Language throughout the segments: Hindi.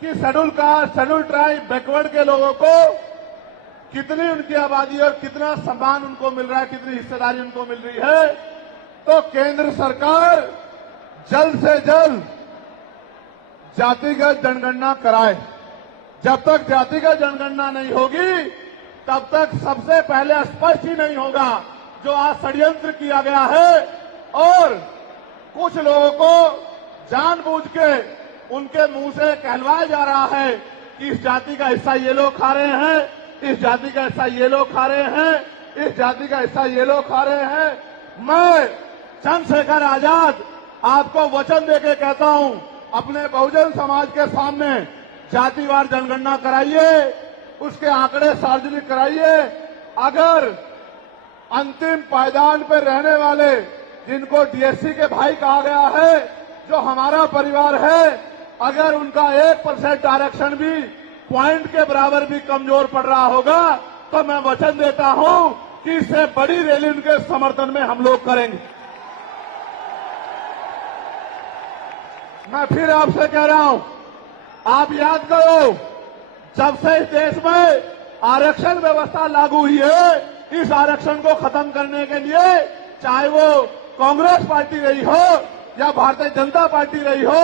कि schedule caste, schedule tribe, backward के लोगों को कितनी उनकी आबादी और कितना सम्मान उनको मिल रहा है, कितनी हिस्सेदारी उनको मिल रही है। तो केंद्र सरकार जल्द से जल्द जातिगत जनगणना कराए। जब तक जातिगत जनगणना नहीं होगी तब तक सबसे पहले स्पष्ट ही नहीं होगा जो आज षड्यंत्र किया गया है और कुछ लोगों को जानबूझ के उनके मुंह से कहलवाया जा रहा है कि इस जाति का हिस्सा ये लोग खा रहे हैं, इस जाति का हिस्सा ये लोग खा रहे हैं, इस जाति का हिस्सा ये लोग खा रहे हैं। मैं चंद्रशेखर आजाद आपको वचन देके कहता हूं, अपने बहुजन समाज के सामने जातिवार जनगणना कराइए, उसके आंकड़े सार्वजनिक कराइए। अगर अंतिम पायदान पर रहने वाले जिनको डीएससी के भाई कहा गया है, जो हमारा परिवार है, अगर उनका 1% आरक्षण भी पॉइंट के बराबर भी कमजोर पड़ रहा होगा तो मैं वचन देता हूं कि इससे बड़ी रैली उनके समर्थन में हम लोग करेंगे। मैं फिर आपसे कह रहा हूं, आप याद करो, जब से इस देश में आरक्षण व्यवस्था लागू हुई है, इस आरक्षण को खत्म करने के लिए चाहे वो कांग्रेस पार्टी रही हो या भारतीय जनता पार्टी रही हो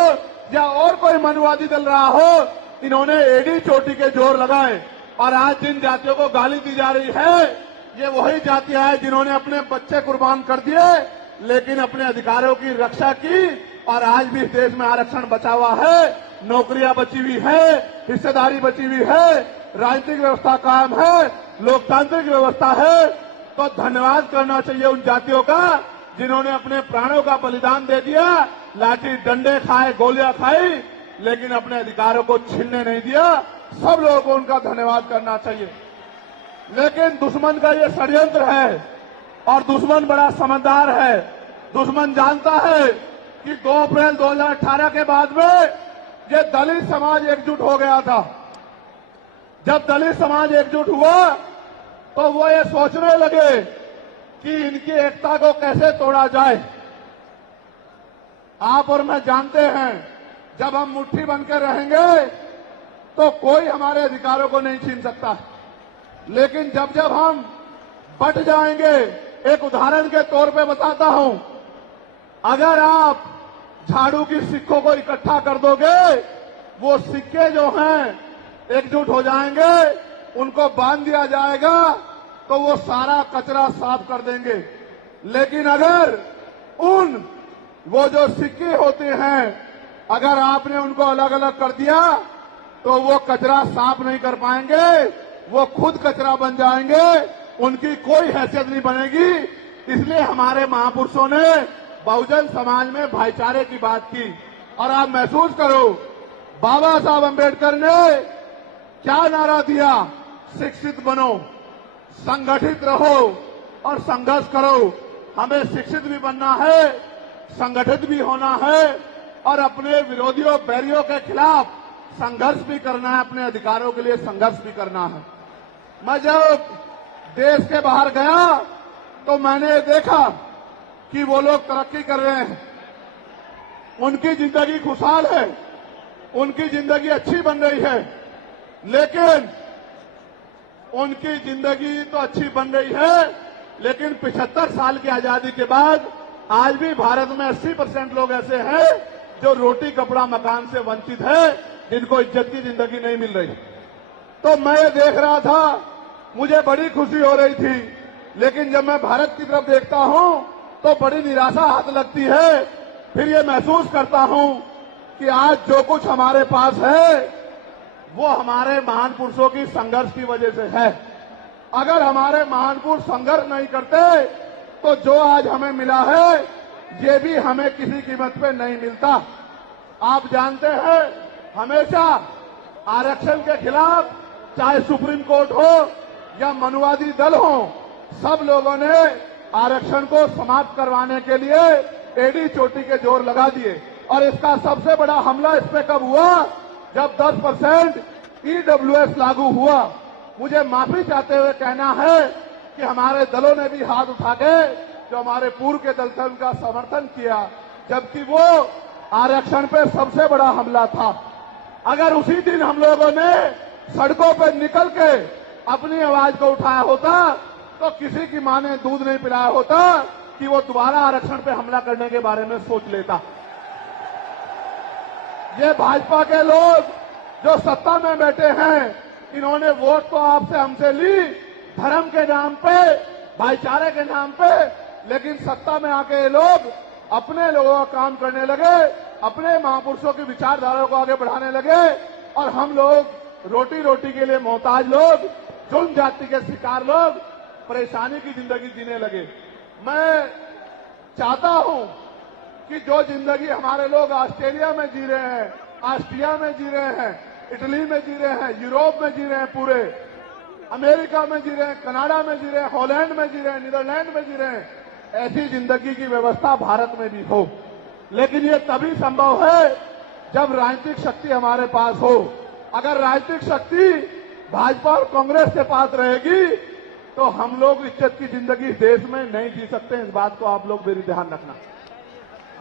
या और कोई मनुवादी दल रहा हो, इन्होंने एडी चोटी के जोर लगाए। और आज जिन जातियों को गाली दी जा रही है, ये वही जातियां हैं जिन्होंने अपने बच्चे कुर्बान कर दिए लेकिन अपने अधिकारों की रक्षा की और आज भी इस देश में आरक्षण बचा हुआ है, नौकरियां बची हुई है, हिस्सेदारी बची हुई है, राजनीतिक व्यवस्था कायम है, लोकतांत्रिक व्यवस्था है। तो धन्यवाद करना चाहिए उन जातियों का जिन्होंने अपने प्राणों का बलिदान दे दिया, लाठी डंडे खाए, गोलियां खाई, लेकिन अपने अधिकारों को छीनने नहीं दिया। सब लोगों को उनका धन्यवाद करना चाहिए। लेकिन दुश्मन का ये षड्यंत्र है और दुश्मन बड़ा समझदार है। दुश्मन जानता है कि 2 अप्रैल 2018 के बाद में ये दलित समाज एकजुट हो गया था। जब दलित समाज एकजुट हुआ तो वो ये सोचने लगे कि इनकी एकता को कैसे तोड़ा जाए। आप और मैं जानते हैं, जब हम मुट्ठी बनकर रहेंगे तो कोई हमारे अधिकारों को नहीं छीन सकता, लेकिन जब जब हम बट जाएंगे, एक उदाहरण के तौर पे बताता हूं, अगर आप झाड़ू की सिक्कों को इकट्ठा कर दोगे, वो सिक्के जो हैं एकजुट हो जाएंगे, उनको बांध दिया जाएगा तो वो सारा कचरा साफ कर देंगे। लेकिन अगर वो जो सिक्के होते हैं, अगर आपने उनको अलग अलग कर दिया तो वो कचरा साफ नहीं कर पाएंगे, वो खुद कचरा बन जाएंगे, उनकी कोई हैसियत नहीं बनेगी। इसलिए हमारे महापुरुषों ने बहुजन समाज में भाईचारे की बात की। और आप महसूस करो, बाबा साहब अम्बेडकर ने क्या नारा दिया? शिक्षित बनो, संगठित रहो और संघर्ष करो। हमें शिक्षित भी बनना है, संगठित भी होना है और अपने विरोधियों, बैरियों के खिलाफ संघर्ष भी करना है, अपने अधिकारों के लिए संघर्ष भी करना है। मैं जब देश के बाहर गया तो मैंने देखा कि वो लोग तरक्की कर रहे हैं, उनकी जिंदगी खुशहाल है, उनकी जिंदगी अच्छी बन रही है। लेकिन उनकी जिंदगी तो अच्छी बन रही है, लेकिन 75 साल की आजादी के बाद आज भी भारत में 80% लोग ऐसे हैं जो रोटी, कपड़ा, मकान से वंचित है, जिनको इज्जत की जिंदगी नहीं मिल रही। तो मैं ये देख रहा था, मुझे बड़ी खुशी हो रही थी, लेकिन जब मैं भारत की तरफ देखता हूं तो बड़ी निराशा हाथ लगती है। फिर ये महसूस करता हूं कि आज जो कुछ हमारे पास है वो हमारे महान पुरुषों की संघर्ष की वजह से है। अगर हमारे महान पुरुष संघर्ष नहीं करते तो जो आज हमें मिला है ये भी हमें किसी कीमत पे नहीं मिलता। आप जानते हैं, हमेशा आरक्षण के खिलाफ चाहे सुप्रीम कोर्ट हो या मनुवादी दल हो, सब लोगों ने आरक्षण को समाप्त करवाने के लिए एडी चोटी के जोर लगा दिए। और इसका सबसे बड़ा हमला इस पे कब हुआ? जब 10% ईडब्ल्यूएस लागू हुआ। मुझे माफी चाहते हुए कहना है कि हमारे दलों ने भी हाथ उठा के, जो हमारे पूर्व के दल थे, उनका समर्थन किया, जबकि वो आरक्षण पे सबसे बड़ा हमला था। अगर उसी दिन हम लोगों ने सड़कों पर निकल के अपनी आवाज को उठाया होता तो किसी की मां ने दूध नहीं पिलाया होता कि वो दोबारा आरक्षण पे हमला करने के बारे में सोच लेता। ये भाजपा के लोग जो सत्ता में बैठे हैं, इन्होंने वोट तो आपसे हमसे ली धर्म के नाम पे, भाईचारे के नाम पे, लेकिन सत्ता में आके ये लोग अपने लोगों का काम करने लगे, अपने महापुरुषों की विचारधारा को आगे बढ़ाने लगे और हम लोग रोटी रोटी के लिए मोहताज लोग, जुल्म जाति के शिकार लोग परेशानी की जिंदगी जीने लगे। मैं चाहता हूं कि जो जिंदगी हमारे लोग ऑस्ट्रेलिया में जी रहे हैं, ऑस्ट्रिया में जी रहे हैं, इटली में जी रहे हैं, यूरोप में जी रहे हैं, पूरे अमेरिका में जी रहे हैं, कनाडा में जी रहे हैं, हॉलैंड में जी रहे हैं, नीदरलैंड में जी रहे हैं, ऐसी जिंदगी की व्यवस्था भारत में भी हो। लेकिन ये तभी संभव है जब राजनीतिक शक्ति हमारे पास हो। अगर राजनीतिक शक्ति भाजपा और कांग्रेस के पास रहेगी तो हम लोग इज्जत की जिंदगी इस देश में नहीं जी सकते। इस बात को आप लोग मेरी ध्यान रखना।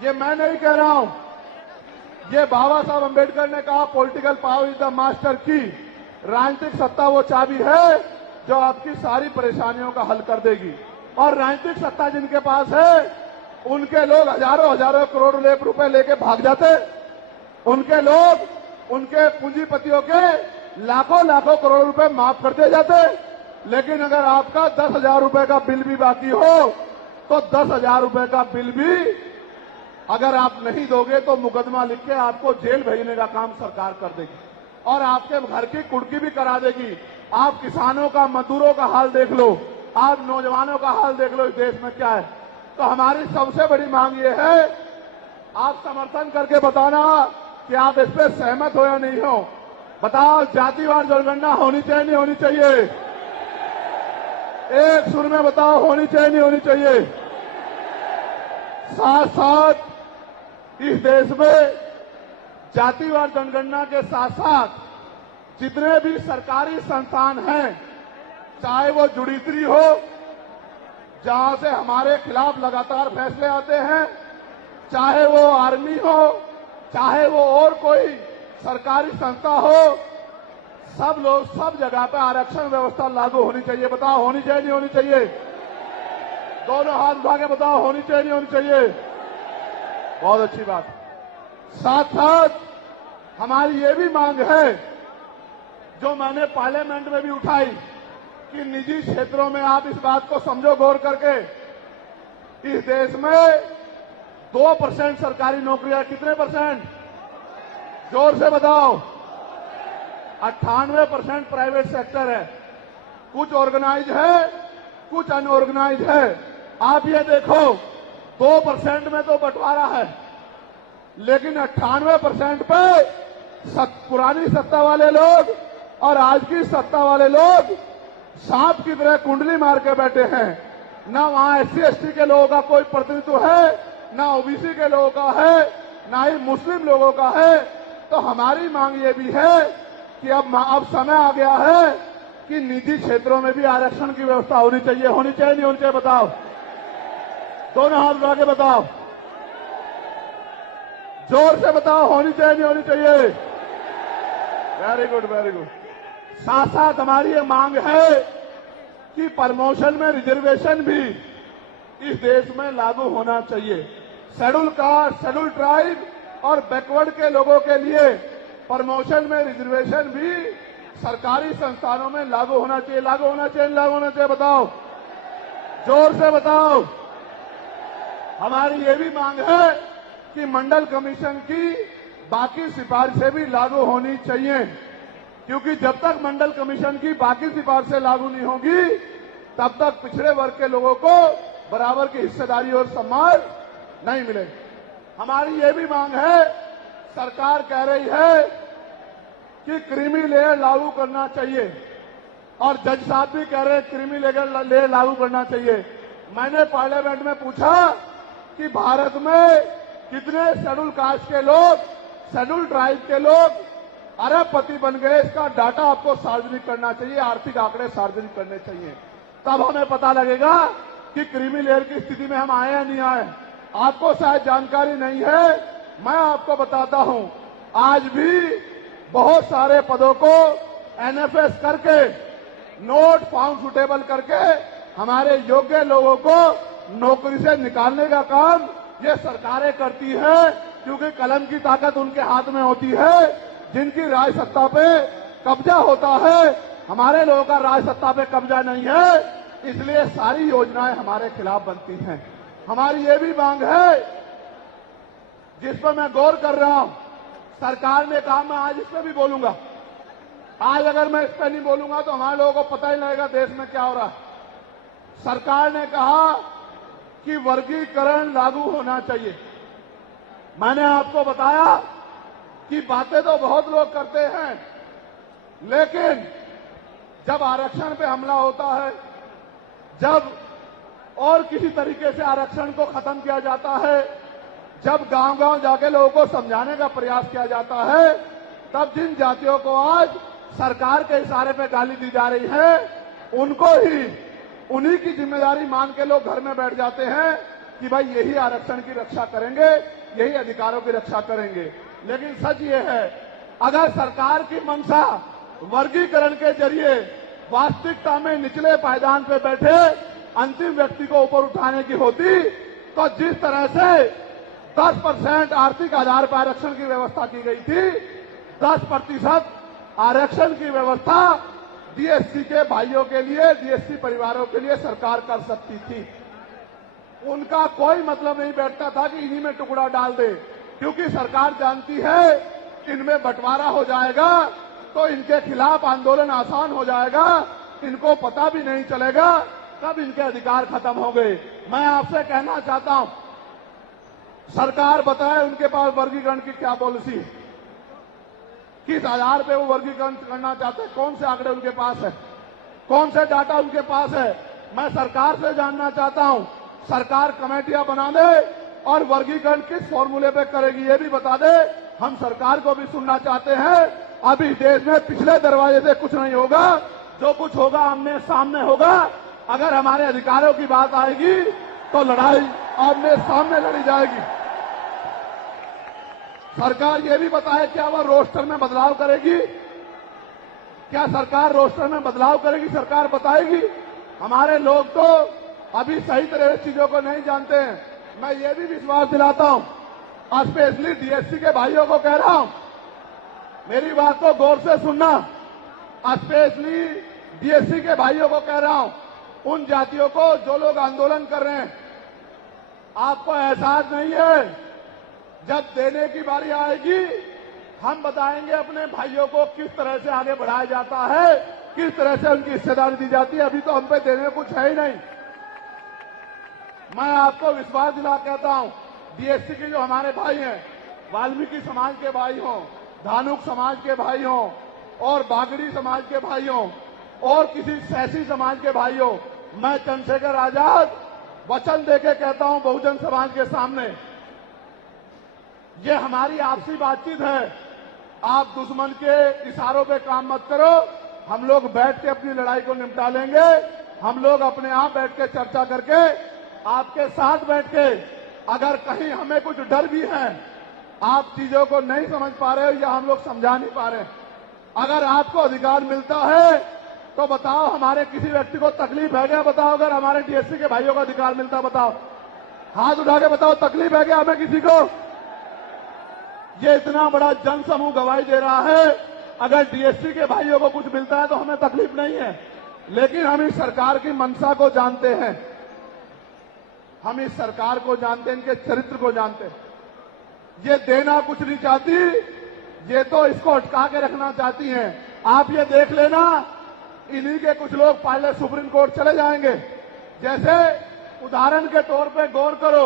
ये मैं नहीं कह रहा हूं, ये बाबा साहब अम्बेडकर ने कहा, political power is the master की। राजनीतिक सत्ता वो चाबी है जो आपकी सारी परेशानियों का हल कर देगी। और राजनीतिक सत्ता जिनके पास है उनके लोग हजारों हजारों करोड़ रुपए लेके भाग जाते, उनके लोग उनके पूंजीपतियों के लाखों लाखों करोड़ रुपए माफ करते जाते। लेकिन अगर आपका 10,000 रुपए का बिल भी बाकी हो तो 10,000 रुपए का बिल भी अगर आप नहीं दोगे तो मुकदमा लिख के आपको जेल भेजने का काम सरकार कर देगी और आपके घर की कुर्की भी करा देगी। आप किसानों का, मजदूरों का हाल देख लो, आप नौजवानों का हाल देख लो, इस देश में क्या है। तो हमारी सबसे बड़ी मांग ये है, आप समर्थन करके बताना कि आप इस पर सहमत हो या नहीं हो। बताओ, जातिवार जनगणना होनी चाहिए नहीं होनी चाहिए? एक सुर में बताओ, होनी चाहिए नहीं होनी चाहिए? साथ साथ इस देश में जातिवार जनगणना के साथ साथ जितने भी सरकारी संस्थान हैं, चाहे वो जुडिशरी हो जहां से हमारे खिलाफ लगातार फैसले आते हैं, चाहे वो आर्मी हो, चाहे वो और कोई सरकारी संस्था हो, सब लोग सब जगह पे आरक्षण व्यवस्था लागू होनी चाहिए। बताओ, होनी चाहिए नहीं होनी चाहिए? दोनों हाथ उठा के बताओ, होनी चाहिए नहीं होनी चाहिए? बहुत अच्छी बात। साथ साथ हमारी ये भी मांग है जो मैंने पार्लियामेंट में भी उठाई कि निजी क्षेत्रों में आप इस बात को समझो गौर करके, इस देश में 2% सरकारी नौकरियां, कितने परसेंट? जोर से बताओ। 98% प्राइवेट सेक्टर है। कुछ ऑर्गेनाइज है, कुछ अनऑर्गेनाइज है। आप ये देखो, 2% में तो बंटवारा है, लेकिन 98% पे पुरानी सत्ता वाले लोग और आज की सत्ता वाले लोग सांप की तरह कुंडली मार के बैठे हैं। ना वहां SC/ST के लोगों का कोई प्रतिनिधित्व है, ना OBC के लोगों का है, ना ही मुस्लिम लोगों का है। तो हमारी मांग ये भी है कि अब समय आ गया है कि निजी क्षेत्रों में भी आरक्षण की व्यवस्था होनी चाहिए। होनी चाहिए नहीं होनी चाहिए? बताओ, दोनों हाथ उठा के बताओ, जोर से बताओ, होनी चाहिए नहीं होनी चाहिए? Very good, very good. साथ साथ हमारी ये मांग है कि प्रमोशन में रिजर्वेशन भी इस देश में लागू होना चाहिए। शेड्यूल कास्ट, शेड्यूल ट्राइब और बैकवर्ड के लोगों के लिए प्रमोशन में रिजर्वेशन भी सरकारी संस्थानों में लागू होना चाहिए। लागू होना चाहिए, लागू होना चाहिए? बताओ, जोर से बताओ। हमारी ये भी मांग है कि मंडल कमीशन की बाकी सिफारिशें भी लागू होनी चाहिए, क्योंकि जब तक मंडल कमीशन की बाकी सिफारिशें लागू नहीं होगी तब तक पिछड़े वर्ग के लोगों को बराबर की हिस्सेदारी और सम्मान नहीं मिलेगा। हमारी ये भी मांग है, सरकार कह रही है कि क्रीमी लेयर लागू करना चाहिए और जज साहब भी कह रहे हैं क्रीमी लेयर लागू करना चाहिए। मैंने पार्लियामेंट में पूछा कि भारत में कितने शेड्यूल कास्ट के लोग, शेड्यूल ट्राइब के लोग अरबपति बन गए, इसका डाटा आपको सार्वजनिक करना चाहिए, आर्थिक आंकड़े सार्वजनिक करने चाहिए। तब हमें पता लगेगा कि क्रीमी लेयर की स्थिति में हम आए या नहीं आए। आपको शायद जानकारी नहीं है, मैं आपको बताता हूं, आज भी बहुत सारे पदों को एनएफएस करके नोट फाउंड सुटेबल करके हमारे योग्य लोगों को नौकरी से निकालने का काम ये सरकारें करती है, क्योंकि कलम की ताकत उनके हाथ में होती है। जिनकी राज सत्ता पे कब्जा होता है, हमारे लोगों का राज सत्ता पे कब्जा नहीं है, इसलिए सारी योजनाएं हमारे खिलाफ बनती हैं। हमारी ये भी मांग है, जिस पर मैं गौर कर रहा हूं, सरकार ने कहा, मैं आज इस पर भी बोलूंगा। आज अगर मैं इस पर नहीं बोलूंगा तो हमारे लोगों को पता ही नहीं लगेगा देश में क्या हो रहा है। सरकार ने कहा कि वर्गीकरण लागू होना चाहिए। मैंने आपको बताया कि बातें तो बहुत लोग करते हैं, लेकिन जब आरक्षण पे हमला होता है, जब और किसी तरीके से आरक्षण को खत्म किया जाता है, जब गांव-गांव जाके लोगों को समझाने का प्रयास किया जाता है, तब जिन जातियों को आज सरकार के इशारे पे गाली दी जा रही है, उनको ही उन्हीं की जिम्मेदारी मान के लोग घर में बैठ जाते हैं कि भाई यही आरक्षण की रक्षा करेंगे, यही अधिकारों की रक्षा करेंगे। लेकिन सच ये है, अगर सरकार की मंशा वर्गीकरण के जरिए वास्तविकता में निचले पायदान पे बैठे अंतिम व्यक्ति को ऊपर उठाने की होती, तो जिस तरह से 10% आर्थिक आधार पर आरक्षण की व्यवस्था की गई थी, 10% आरक्षण की व्यवस्था डीएससी के भाइयों के लिए, डीएससी परिवारों के लिए सरकार कर सकती थी। उनका कोई मतलब नहीं बैठता था कि इन्हीं में टुकड़ा डाल दे, क्योंकि सरकार जानती है इनमें बंटवारा हो जाएगा तो इनके खिलाफ आंदोलन आसान हो जाएगा, इनको पता भी नहीं चलेगा कब इनके अधिकार खत्म हो गए। मैं आपसे कहना चाहता हूं, सरकार बताए उनके पास वर्गीकरण की क्या पॉलिसी है, किस आधार पे वो वर्गीकरण करना चाहते हैं, कौन से आंकड़े उनके पास है, कौन से डाटा उनके पास है। मैं सरकार से जानना चाहता हूं, सरकार कमेटियां बना दे और वर्गीकरण किस फॉर्मूले पे करेगी ये भी बता दे। हम सरकार को भी सुनना चाहते हैं। अभी देश में पिछले दरवाजे से कुछ नहीं होगा, जो कुछ होगा आमने सामने होगा। अगर हमारे अधिकारों की बात आएगी तो लड़ाई आमने सामने लड़ी जाएगी। सरकार ये भी बताए क्या वह रोस्टर में बदलाव करेगी, क्या सरकार रोस्टर में बदलाव करेगी, सरकार बताएगी। हमारे लोग तो अभी सही तरह से चीजों को नहीं जानते हैं। मैं ये भी विश्वास दिलाता हूं, स्पेशली डीएससी के भाइयों को कह रहा हूं, मेरी बात को गौर से सुनना। स्पेशली डीएससी के भाइयों को कह रहा हूं, उन जातियों को जो लोग आंदोलन कर रहे हैं, आपको एहसास नहीं है, जब देने की बारी आएगी हम बताएंगे अपने भाइयों को किस तरह से आगे बढ़ाया जाता है, किस तरह से उनकी हिस्सेदारी दी जाती है। अभी तो हम पे देने में कुछ है ही नहीं। मैं आपको विश्वास दिला कहता हूं, डीएससी के जो हमारे भाई हैं, वाल्मीकि समाज के भाई हों, धानुक समाज के भाई हों और बागड़ी समाज के भाई हों और किसी सैसी समाज के भाई हों, मैं चंद्रशेखर आजाद वचन देके कहता हूं बहुजन समाज के सामने, ये हमारी आपसी बातचीत है। आप दुश्मन के इशारों पे काम मत करो, हम लोग बैठ के अपनी लड़ाई को निपटा लेंगे। हम लोग अपने आप बैठ के चर्चा करके आपके साथ बैठ के, अगर कहीं हमें कुछ डर भी है, आप चीजों को नहीं समझ पा रहे हो या हम लोग समझा नहीं पा रहे, अगर आपको अधिकार मिलता है तो बताओ, हमारे किसी व्यक्ति को तकलीफ है क्या, बताओ। अगर हमारे डीएससी के भाइयों को अधिकार मिलता बताओ, हाथ उठा के बताओ, तकलीफ है क्या हमें किसी को। ये इतना बड़ा जन समूह गवाही दे रहा है, अगर डीएससी के भाइयों को कुछ मिलता है तो हमें तकलीफ नहीं है। लेकिन हम इस सरकार की मंशा को जानते हैं, हम इस सरकार को जानते हैं, इनके चरित्र को जानते हैं। ये देना कुछ नहीं चाहती, ये तो इसको अटका के रखना चाहती हैं। आप ये देख लेना, इन्हीं के कुछ लोग पहले सुप्रीम कोर्ट चले जाएंगे। जैसे उदाहरण के तौर पे गौर करो,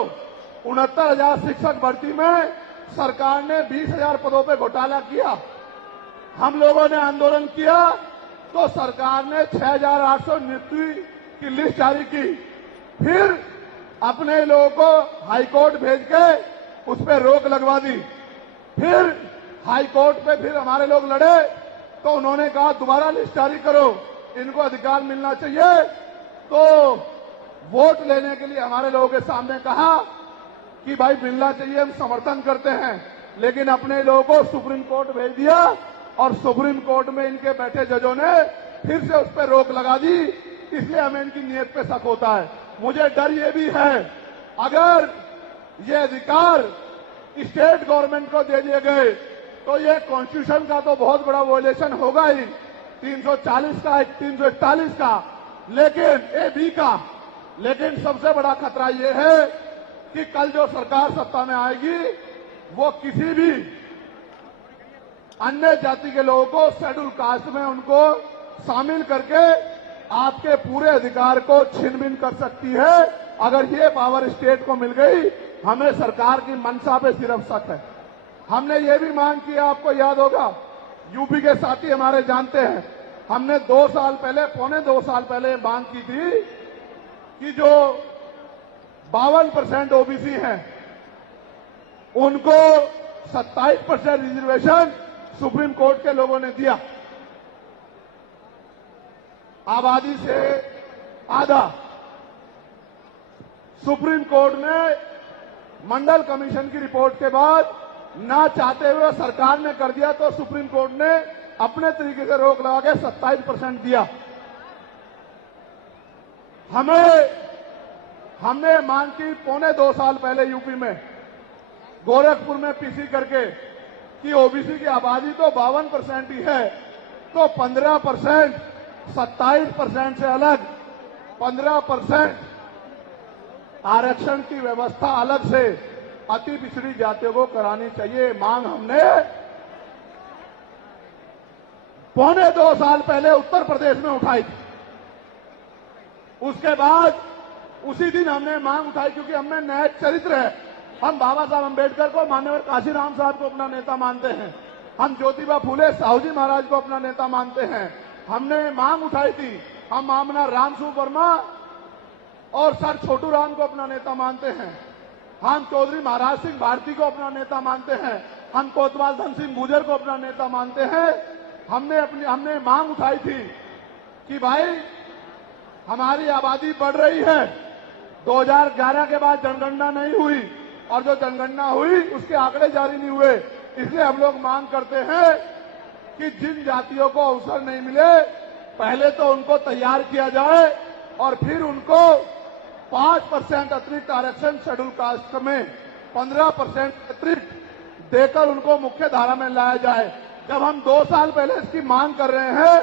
69,000 शिक्षक भर्ती में सरकार ने 20,000 पदों पे घोटाला किया। हम लोगों ने आंदोलन किया तो सरकार ने 6,800 नियुक्ति की लिस्ट जारी की। फिर अपने लोगों को हाईकोर्ट भेज के उस पर रोक लगवा दी। फिर हाईकोर्ट पे फिर हमारे लोग लड़े तो उन्होंने कहा दोबारा लिस्ट जारी करो, इनको अधिकार मिलना चाहिए। तो वोट लेने के लिए हमारे लोगों के सामने कहा कि भाई मिलना चाहिए, हम समर्थन करते हैं, लेकिन अपने लोगों को सुप्रीम कोर्ट भेज दिया और सुप्रीम कोर्ट में इनके बैठे जजों ने फिर से उस पर रोक लगा दी, इसलिए हमें इनकी नीयत पे शक होता है। मुझे डर ये भी है, अगर ये अधिकार स्टेट गवर्नमेंट को दे दिए गए तो ये कॉन्स्टिट्यूशन का तो बहुत बड़ा वॉयलेशन होगा ही, 340 का, 341 का, लेकिन ए का। लेकिन सबसे बड़ा खतरा ये है कि कल जो सरकार सत्ता में आएगी वो किसी भी अन्य जाति के लोगों को शेड्यूल कास्ट में उनको शामिल करके आपके पूरे अधिकार को छिन-भिन कर सकती है। अगर ये पावर स्टेट को मिल गई, हमें सरकार की मंशा पे सिर्फ शक है। हमने ये भी मांग किया, आपको याद होगा, यूपी के साथी हमारे जानते हैं, हमने 2 साल पहले, पौने 2 साल पहले मांग की थी कि जो 52% ओबीसी हैं उनको 27% रिजर्वेशन सुप्रीम कोर्ट के लोगों ने दिया, आबादी से आधा। सुप्रीम कोर्ट ने मंडल कमीशन की रिपोर्ट के बाद ना चाहते हुए सरकार ने कर दिया, तो सुप्रीम कोर्ट ने अपने तरीके से रोक लगा के 27% दिया। हमने मांग की पौने 2 साल पहले यूपी में गोरखपुर में पीसी करके कि ओबीसी की आबादी तो 52% ही है, तो 15%, 27% से अलग 15% आरक्षण की व्यवस्था अलग से अति पिछड़ी जातियों को करानी चाहिए। मांग हमने पौने 2 साल पहले उत्तर प्रदेश में उठाई थी। उसके बाद उसी दिन हमने मांग उठाई, क्योंकि हमें नैतिक चरित्र है। हम बाबा साहब अम्बेडकर को, माननीय काशीराम साहब को अपना नेता मानते हैं, हम ज्योतिबा फूले साहू जी महाराज को अपना नेता मानते हैं। हमने मांग उठाई थी, हम मामला रामसू वर्मा और सर छोटू राम को अपना नेता मानते हैं, हम चौधरी महाराज सिंह भारती को अपना नेता मानते हैं, हम कोतवाल धन सिंह गुर्जर को अपना नेता मानते हैं। हमने मांग उठाई थी कि भाई हमारी आबादी बढ़ रही है, 2011 के बाद जनगणना नहीं हुई और जो जनगणना हुई उसके आंकड़े जारी नहीं हुए, इसलिए हम लोग मांग करते हैं कि जिन जातियों को अवसर नहीं मिले पहले तो उनको तैयार किया जाए और फिर उनको 5% अतिरिक्त आरक्षण शेड्यूल कास्ट में 15% अतिरिक्त देकर उनको मुख्य धारा में लाया जाए। जब हम 2 साल पहले इसकी मांग कर रहे हैं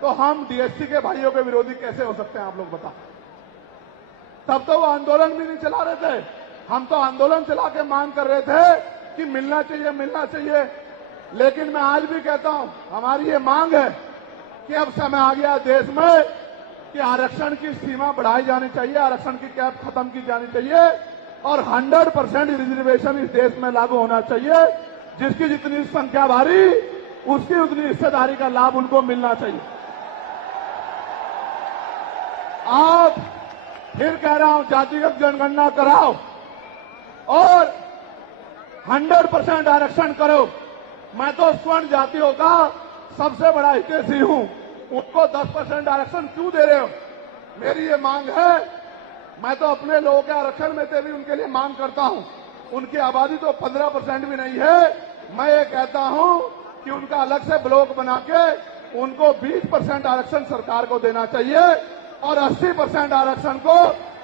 तो हम डीएससी के भाइयों के विरोधी कैसे हो सकते हैं, आप लोग बताओ। तब तो वो आंदोलन भी नहीं चला रहे थे, हम तो आंदोलन चला के मांग कर रहे थे कि मिलना चाहिए, मिलना चाहिए। लेकिन मैं आज भी कहता हूं, हमारी ये मांग है कि अब समय आ गया देश में कि आरक्षण की सीमा बढ़ाई जानी चाहिए, आरक्षण की कैप खत्म की जानी चाहिए और 100% रिजर्वेशन इस देश में लागू होना चाहिए। जिसकी जितनी संख्या भारी उसकी उतनी हिस्सेदारी का लाभ उनको मिलना चाहिए। आप फिर कह रहा हूं, जातिगत जनगणना कराओ और 100% आरक्षण करो। मैं तो स्वर्ण जातियों का सबसे बड़ा हितैषी हूं, उनको 10% आरक्षण क्यों दे रहे हो? मेरी ये मांग है। मैं तो अपने लोगों के आरक्षण में से भी उनके लिए मांग करता हूं। उनकी आबादी तो 15% भी नहीं है। मैं ये कहता हूं कि उनका अलग से ब्लॉक बना के उनको 20% आरक्षण सरकार को देना चाहिए और 80% आरक्षण को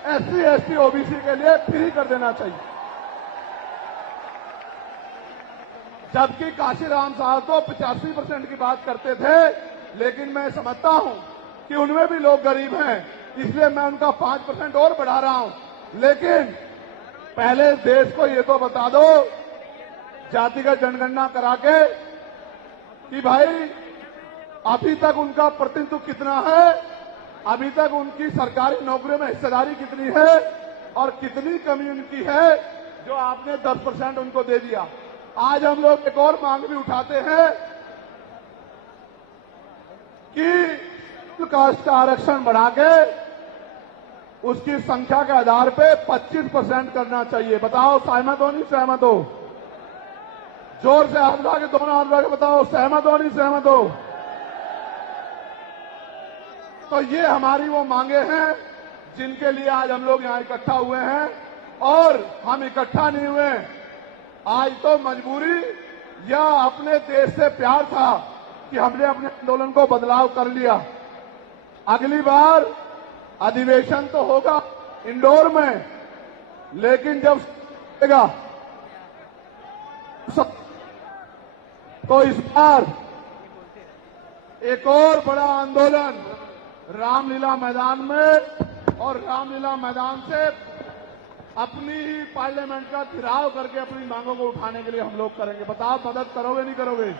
एससी, एसटी, ओबीसी के लिए फ्री कर देना चाहिए। जबकि काशीराम साहब तो 85% की बात करते थे, लेकिन मैं समझता हूं कि उनमें भी लोग गरीब हैं, इसलिए मैं उनका 5% और बढ़ा रहा हूं। लेकिन पहले देश को ये तो बता दो, जातिगत जनगणना करा के, कि भाई अभी तक उनका प्रतिनिधित्व कितना है, अभी तक उनकी सरकारी नौकरियों में हिस्सेदारी कितनी है और कितनी कमी उनकी है जो आपने 10% उनको दे दिया। आज हम लोग एक और मांग भी उठाते हैं कि कास्ट का आरक्षण बढ़ा के उसकी संख्या के आधार पे 25% करना चाहिए। बताओ सहमत हो नहीं सहमत हो? जोर से हाथ उठा के, दोनों हाथ उठा के बताओ सहमत हो नहीं सहमत हो? तो ये हमारी वो मांगे हैं जिनके लिए आज हम लोग यहां इकट्ठा हुए हैं। और हम इकट्ठा नहीं हुए आज तो मजबूरी या अपने देश से प्यार था कि हमने अपने आंदोलन को बदलाव कर लिया। अगली बार अधिवेशन तो होगा इंदौर में, लेकिन जब तो इस बार एक और बड़ा आंदोलन रामलीला मैदान में, और रामलीला मैदान से अपनी ही पार्लियामेंट का घेराव करके अपनी मांगों को उठाने के लिए हम लोग करेंगे। बताओ मदद करोगे नहीं करोगे?